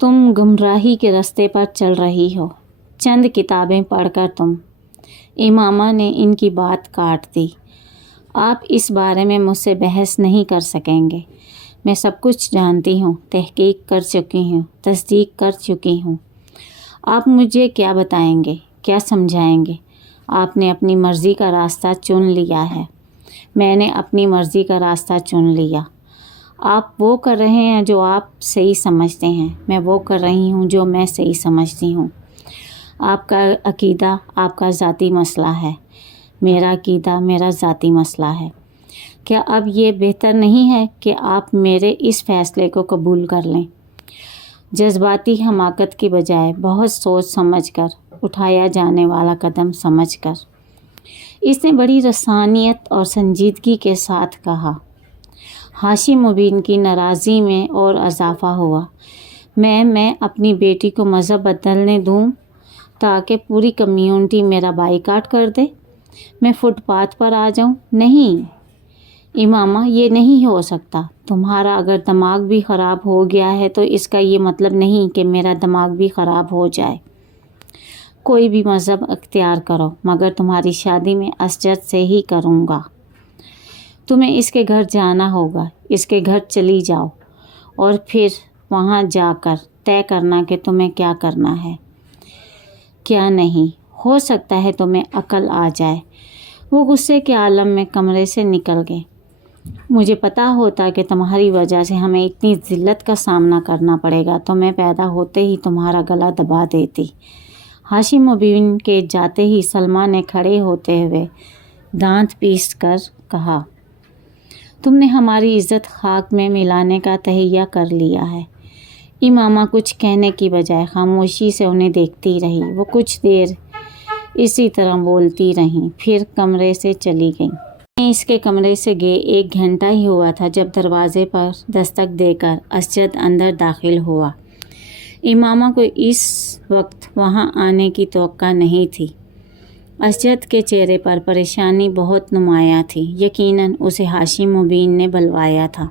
तुम गुमराही के रास्ते पर चल रही हो। चंद किताबें पढ़कर तुम। इमामा ने इनकी बात काट दी। आप इस बारे में मुझसे बहस नहीं कर सकेंगे। मैं सब कुछ जानती हूँ, तहकीक कर चुकी हूँ, तस्दीक कर चुकी हूँ। आप मुझे क्या बताएंगे, क्या समझाएंगे? आपने अपनी मर्ज़ी का रास्ता चुन लिया है। मैंने अपनी मर्ज़ी का रास्ता चुन लिया। आप वो कर रहे हैं जो आप सही समझते हैं, मैं वो कर रही हूँ जो मैं सही समझती हूँ। आपका अकीदा आपका ज़ाती मसला है, मेरा अकीदा मेरा ज़ाती मसला है। क्या अब ये बेहतर नहीं है कि आप मेरे इस फ़ैसले को कबूल कर लें? जज्बाती हमाकत की बजाय बहुत सोच समझकर उठाया जाने वाला कदम समझकर इसने बड़ी रसानियत और संजीदगी के साथ कहा। हाशिम मुबीन की नाराज़ी में और इजाफ़ा हुआ। मैं अपनी बेटी को मज़हब बदलने दूँ ताकि पूरी कम्यूनिटी मेरा बाइकाट कर दे, मैं फुटपाथ पर आ जाऊँ? नहीं इमामा, ये नहीं हो सकता। तुम्हारा अगर दिमाग भी ख़राब हो गया है तो इसका ये मतलब नहीं कि मेरा दिमाग भी ख़राब हो जाए। कोई भी मज़हब अख्तियार करो, मगर तुम्हारी शादी में असजद से ही करूँगा। तुम्हें इसके घर जाना होगा, इसके घर चली जाओ और फिर वहाँ जाकर तय करना कि तुम्हें क्या करना है, क्या नहीं। हो सकता है तुम्हें अकल आ जाए। वो गुस्से के आलम में कमरे से निकल गए। मुझे पता होता कि तुम्हारी वजह से हमें इतनी ज़िल्लत का सामना करना पड़ेगा तो मैं पैदा होते ही तुम्हारा गला दबा देती। हाशिम मुबीन के जाते ही सलमा ने खड़े होते हुए दांत पीस कर कहा, तुमने हमारी इज़्ज़त खाक में मिलाने का तहैया कर लिया है। इमामा कुछ कहने की बजाय खामोशी से उन्हें देखती रही। वो कुछ देर इसी तरह बोलती रहीं, फिर कमरे से चली गईं। इसके कमरे से गए 1 घंटा ही हुआ था जब दरवाज़े पर दस्तक देकर असजद अंदर दाखिल हुआ। इमामा को इस वक्त वहाँ आने की तवक्का नहीं थी। असजद के चेहरे पर परेशानी बहुत नुमायाँ थी। यकीनन उसे हाशिम मुबीन ने बुलवाया था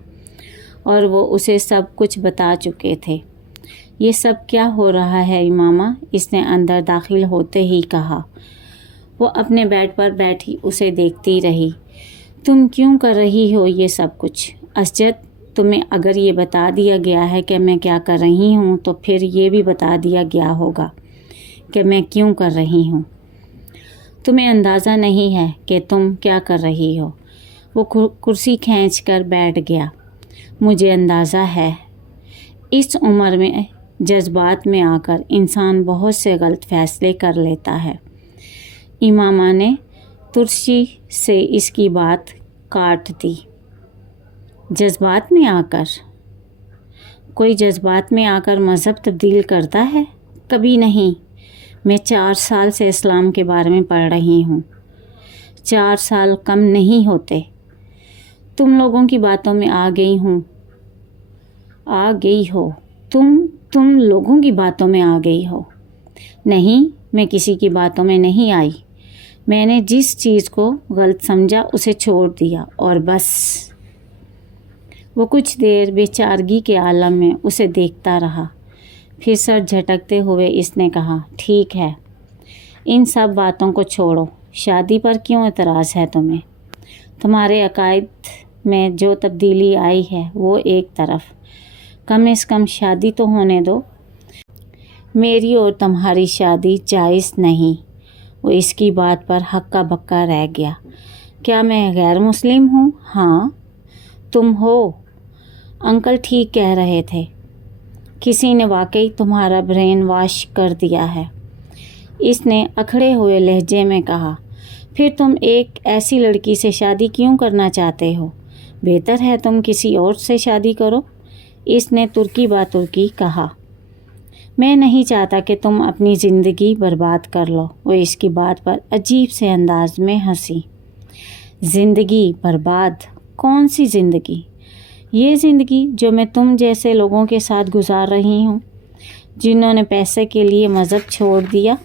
और वो उसे सब कुछ बता चुके थे। ये सब क्या हो रहा है इमामा? इसने अंदर दाखिल होते ही कहा। वो अपने बेड पर बैठी उसे देखती रही। तुम क्यों कर रही हो ये सब कुछ? असजद, तुम्हें अगर ये बता दिया गया है कि मैं क्या कर रही हूँ तो फिर ये भी बता दिया गया होगा कि मैं क्यों कर रही हूँ। तुम्हें अंदाज़ा नहीं है कि तुम क्या कर रही हो। वो कुर्सी खींचकर बैठ गया। मुझे अंदाज़ा है। इस उम्र में जज्बात में आकर इंसान बहुत से गलत फ़ैसले कर लेता है। इमामा ने तुर्शी से इसकी बात काट दी। जज्बात में आकर? कोई जज्बात में आकर मज़हब तब्दील करता है? कभी नहीं। मैं 4 साल से इस्लाम के बारे में पढ़ रही हूँ। 4 साल कम नहीं होते। तुम लोगों की बातों में आ गई हो। तुम लोगों की बातों में आ गई हो। नहीं, मैं किसी की बातों में नहीं आई। मैंने जिस चीज़ को गलत समझा उसे छोड़ दिया और बस। वो कुछ देर बेचारगी के आलम में उसे देखता रहा। फिर सर झटकते हुए इसने कहा, ठीक है, इन सब बातों को छोड़ो। शादी पर क्यों एतराज़ है तुम्हें? तुम्हारे अकायद में जो तब्दीली आई है वो एक तरफ, कम से कम शादी तो होने दो। मेरी और तुम्हारी शादी जायज़ नहीं। वो इसकी बात पर हक्का बक्का रह गया। क्या मैं गैर मुस्लिम हूँ? हाँ, तुम हो। अंकल ठीक कह रहे थे। किसी ने वाकई तुम्हारा ब्रेन वॉश कर दिया है। इसने अखड़े हुए लहजे में कहा। फिर तुम एक ऐसी लड़की से शादी क्यों करना चाहते हो? बेहतर है तुम किसी और से शादी करो। इसने तुर्की बातुर्की कहा। मैं नहीं चाहता कि तुम अपनी ज़िंदगी बर्बाद कर लो। वो इसकी बात पर अजीब से अंदाज में हंसी। ज़िंदगी बर्बाद? कौन सी ज़िंदगी? ये ज़िंदगी जो मैं तुम जैसे लोगों के साथ गुजार रही हूँ, जिन्होंने पैसे के लिए मज़हब छोड़ दिया।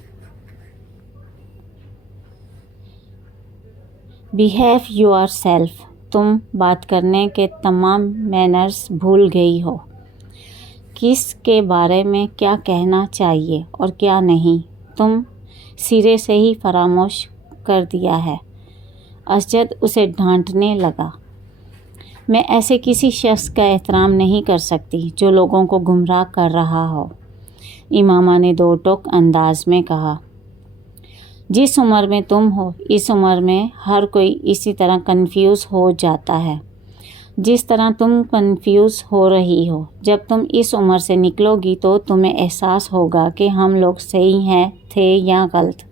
Behave yourself. तुम बात करने के तमाम मैनर्स भूल गई हो। کس کے بارے میں کیا کہنا چاہیے اور کیا نہیں تم سرے سے ہی فراموش کر دیا ہے۔ اسجد اسے ڈانٹنے لگا۔ میں ایسے کسی شخص کا احترام نہیں کر سکتی جو لوگوں کو گمراہ کر رہا ہو، امامہ نے دو ٹوک انداز میں کہا۔ جس عمر میں تم ہو اس عمر میں ہر کوئی اسی طرح کنفیوز ہو جاتا ہے جس طرح تم کنفیوز ہو رہی ہو۔ جب تم اس عمر سے نکلو گی تو تمہیں احساس ہوگا کہ ہم لوگ صحیح تھے یا غلط۔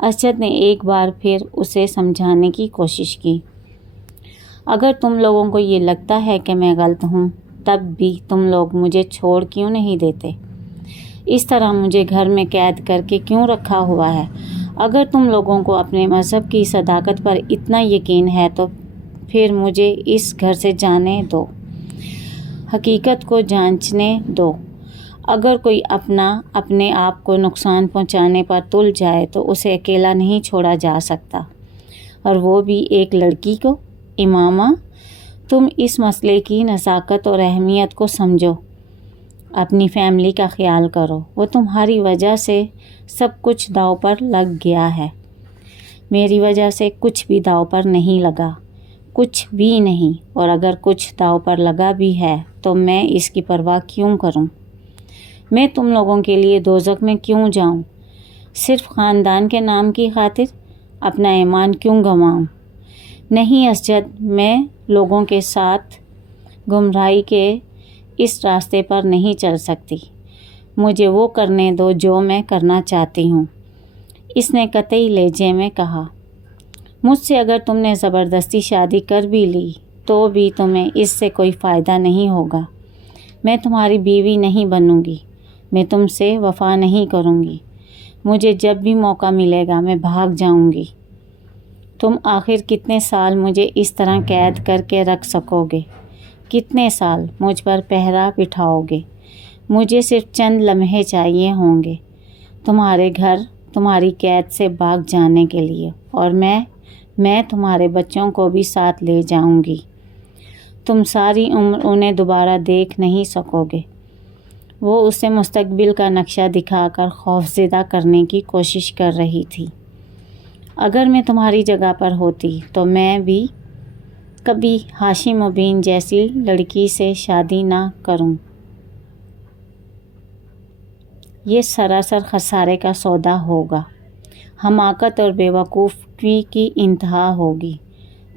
اسجد نے ایک بار پھر اسے سمجھانے کی کوشش کی۔ اگر تم لوگوں کو یہ لگتا ہے کہ میں غلط ہوں تب بھی تم لوگ مجھے چھوڑ کیوں نہیں دیتے؟ اس طرح مجھے گھر میں قید کر کے کیوں رکھا ہوا ہے؟ اگر تم لوگوں کو اپنے مذہب کی صداقت پر اتنا یقین ہے تو پھر مجھے اس گھر سے جانے دو، حقیقت کو جانچنے دو۔ اگر کوئی اپنے آپ کو نقصان پہنچانے پر تل جائے تو اسے اکیلا نہیں چھوڑا جا سکتا، اور وہ بھی ایک لڑکی کو۔ امامہ، تم اس مسئلے کی نزاکت اور اہمیت کو سمجھو۔ اپنی فیملی کا خیال کرو، وہ تمہاری وجہ سے سب کچھ داؤ پر لگ گیا ہے۔ میری وجہ سے کچھ بھی داؤ پر نہیں لگا، کچھ بھی نہیں، اور اگر کچھ داؤ پر لگا بھی ہے تو میں اس کی پرواہ کیوں کروں؟ میں تم لوگوں کے لیے دوزخ میں کیوں جاؤں؟ صرف خاندان کے نام کی خاطر اپنا ایمان کیوں گنواؤں؟ نہیں اسجد، میں لوگوں کے ساتھ گمراہی کے اس راستے پر نہیں چل سکتی۔ مجھے وہ کرنے دو جو میں کرنا چاہتی ہوں، اس نے قطعی لہجے میں کہا۔ مجھ سے اگر تم نے زبردستی شادی کر بھی لی تو بھی تمہیں اس سے کوئی فائدہ نہیں ہوگا۔ میں تمہاری بیوی نہیں بنوں گی، میں تم سے وفا نہیں کروں گی۔ مجھے جب بھی موقع ملے گا میں بھاگ جاؤں گی۔ تم آخر کتنے سال مجھے اس طرح قید کر کے رکھ سکو گے؟ کتنے سال مجھ پر پہرا بٹھاؤ گے؟ مجھے صرف چند لمحے چاہیے ہوں گے تمہارے گھر، تمہاری قید سے بھاگ جانے کے لیے، اور میں تمہارے بچوں کو بھی ساتھ لے جاؤں گی۔ تم ساری عمر انہیں دوبارہ دیکھ نہیں سکو گے۔ وہ اسے مستقبل کا نقشہ دکھا کر خوفزدہ کرنے کی کوشش کر رہی تھی۔ اگر میں تمہاری جگہ پر ہوتی تو میں بھی کبھی ہاشم مبین جیسی لڑکی سے شادی نہ کروں۔ یہ سراسر خسارے کا سودا ہوگا، حماقت اور بیوقوفی کی انتہا ہوگی۔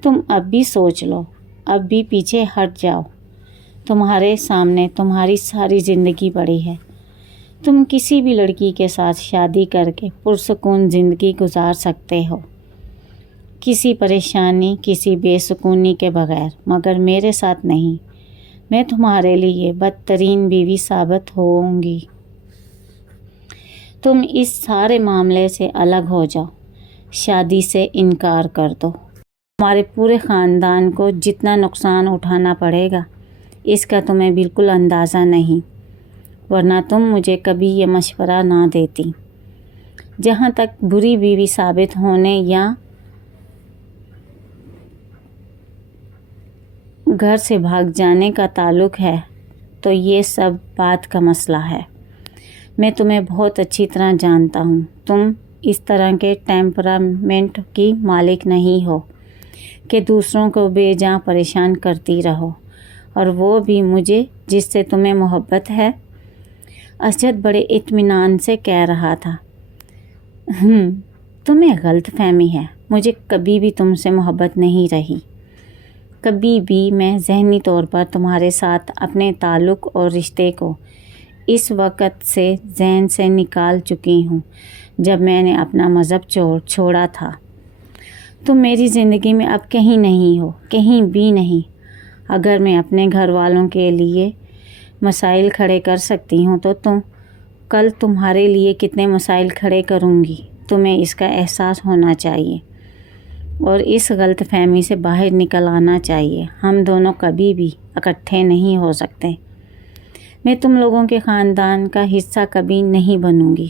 تم اب بھی سوچ لو، اب بھی پیچھے ہٹ جاؤ۔ تمہارے سامنے تمہاری ساری زندگی پڑی ہے۔ تم کسی بھی لڑکی کے ساتھ شادی کر کے پرسکون زندگی گزار سکتے ہو، کسی پریشانی، کسی بے سکونی کے بغیر، مگر میرے ساتھ نہیں۔ میں تمہارے لیے بدترین بیوی ثابت ہوں گی۔ تم اس سارے معاملے سے الگ ہو جاؤ، شادی سے انکار کر دو۔ ہمارے پورے خاندان کو جتنا نقصان اٹھانا پڑے گا اس کا تمہیں بالکل اندازہ نہیں، ورنہ تم مجھے کبھی یہ مشورہ نہ دیتی۔ جہاں تک بری بیوی ثابت ہونے یا گھر سے بھاگ جانے کا تعلق ہے تو یہ سب بات کا مسئلہ ہے۔ میں تمہیں بہت اچھی طرح جانتا ہوں۔ تم اس طرح کے ٹیمپرامنٹ کی مالک نہیں ہو کہ دوسروں کو بے جان پریشان کرتی رہو، اور وہ بھی مجھے جس سے تمہیں محبت ہے۔ اسجد بڑے اطمینان سے کہہ رہا تھا۔ تمہیں غلط فہمی ہے، مجھے کبھی بھی تم سے محبت نہیں رہی۔ کبھی بھی میں ذہنی طور پر تمہارے ساتھ اپنے تعلق اور رشتے کو اس وقت سے ذہن سے نکال چکی ہوں جب میں نے اپنا مذہب چھوڑا تھا۔ تم میری زندگی میں اب کہیں نہیں ہو، کہیں بھی نہیں۔ اگر میں اپنے گھر والوں کے لیے مسائل کھڑے کر سکتی ہوں تو کل تمہارے لیے کتنے مسائل کھڑے کروں گی، تمہیں اس کا احساس ہونا چاہیے اور اس غلط فہمی سے باہر نکل آنا چاہیے۔ ہم دونوں کبھی بھی اکٹھے نہیں ہو سکتے۔ میں تم لوگوں کے خاندان کا حصہ کبھی نہیں بنوں گی۔